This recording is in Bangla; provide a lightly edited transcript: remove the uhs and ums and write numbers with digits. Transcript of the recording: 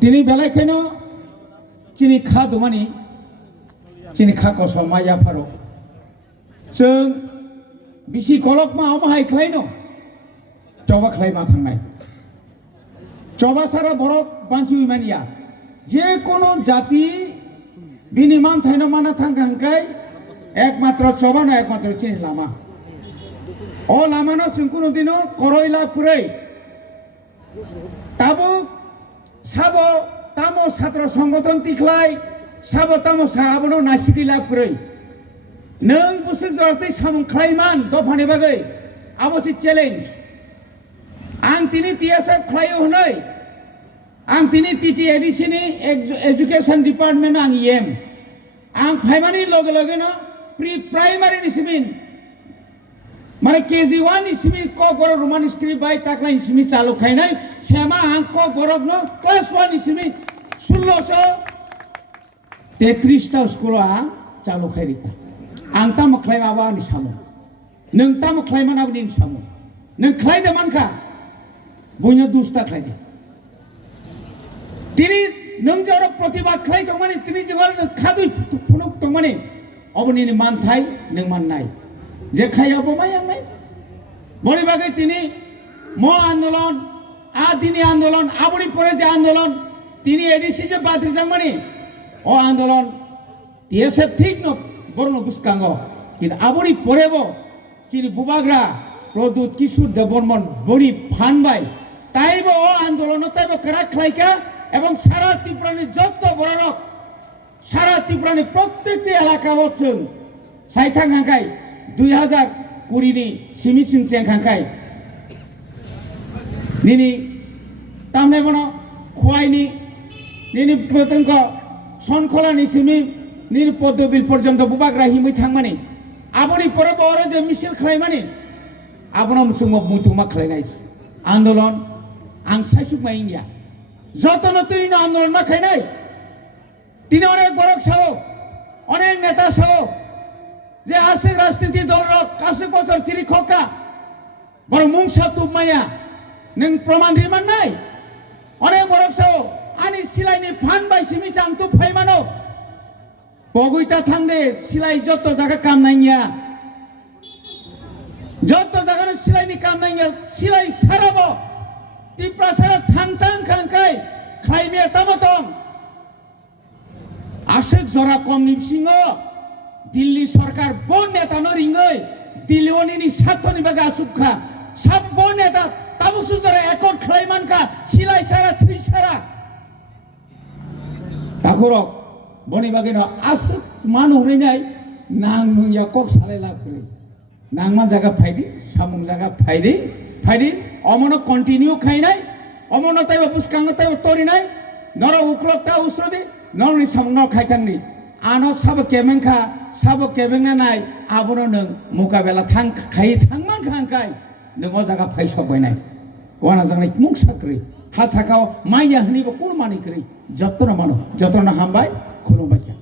তিনি বেলাयखायनो चिनि खा दुमानि चिनि खा कस माया फारो जों बिसि कलक मा अमाहाय खालायनो चबा खालायमा थांनाय चबा सारा बरफ बांचि मानिया जे कोनो जाति बिनि मान थाइनो माना थांखांखाय एकमात्र चबा ना एकमात्र चिनि लामा ओ लामानो जों कोनो दिनो करयला पुरै ताबो साबो तामो छात्र संगठन तिख्लाय साबो तामो साबनो नासिदिला पुरै नों बुसु जरते सामुं खालायमान दफानि बागै आबोसि चेलेन्ज आं तिनि टीएसएफ खालायो हनै आं तिनि टीटीएडीसी नि एजुकेशन डिपार्टमेंट आं एम आं फाइमानि लगे लगे न प्री प्राइमरी निसिमिन माने केजी 1 निसिमिन क बर रोमान स्क्रिप्ट बाय ताकला निसिमिन चालु खायनाय सेमा आं क बरक न क्लास 1 निसिमिन 1633 ता स्कुल आं चालु खायरिका आं ताम खालायमाबा आंनि सामु नों ताम खालायमानाबो नि सामु नों खालायदो मानखा बयनो दुस्ता खालायदो तिनि नों जर प्रतिबाद खालाय दं माने तिनि जगल खादुय फुनुक दं माने अबनि मानथाय नों माननाय जे खायाबो मायांनाय बनि बागै तिनि म आन्दोलन आ दिनि आन्दोलन आबनि परे जे आन्दोलन तिनि एडीसी जे बाद्रिजां माने अ आन्दोलन टीएसएफ ठीक न बरनो बुसकांगो किन आबनि परेबो चिनि बुबाग्रा प्रदुत किशोर देबबर्मन बनि फानबाय ताइबो अ आन्दोलन ताइबो करा खालायका এবং সারা ত্রিপুরানি যত বড় লোক সারা ত্রিপুরানি প্রত্যেকটি এলাকাও जों সাইথাং হাঙ্কাই 2020 नि সিমিচিং চেং হাঙ্কাই নিনি তামনে বনো খোয়াইনি নিনি পতঙ্গ সনখলানি সিমি নিনি পদ্মবিল পর্যন্ত বুবাগ্রা হিमै थांमानि आबनि परे बरे जे मिছিল खालायमानि आबनो मुचुंग मुतुमा खालायनाय आन्दोलन आं साइसुक माइनिया যতন তুই না আন্দোলন মা খাই নাই তিনি অনেক বড় সাও অনেক নেতা সাও যে আছে রাজনীতি দল কাছে বছর চিরি খকা বড় মুংসা তুমায়া নং প্রমাণ রিমান নাই অনেক বড় সাও আনি সিলাইনি ফান বাই সিমিস আং তু ফাইমানো বগুইতা থাংদে সিলাই যত জায়গা কাম নাইয়া যত জায়গা সিলাইনি কাম নাইয়া সিলাই সারাবো ত্রিপুরা সারা থাংসাং খাংখাই খাইমিয়া তামতং আশেক জরা কম নিবসিং দিল্লি সরকার বন নেতা ন রিঙ্গই দিল্লিওনি সাতনি বাগে আসুখা সব বন নেতা তাবুসু জরা একট খাইমানকা সিলাই সারা থুই সারা তাখরক বনি বাগে ন আসুক মান হরিনাই নাং নুইয়া কক সালে লাভ করে নাংমা জায়গা ফাইদি সামুং জায়গা ফাইদি অমনো কন্টিনিউ খাইনাই অমনো তাইবা বুসকাঙ্গ তাইবা তরিনাই নর উকলকতা উসরদি নরনি সামুং খাইতাংনি আনো সাব কেমেংখা সাব কেবেংনা নাই আবনো নং মুকাবেলা थां खाइ थांमान खांखाय नों जागा फाइसबायनाय वाना जांनाय मुं साख्रि हा साखाव माइया हनिबो कोन मानिख्रि जत्तन मानो जत्तन हामबाय खुलुमबाय।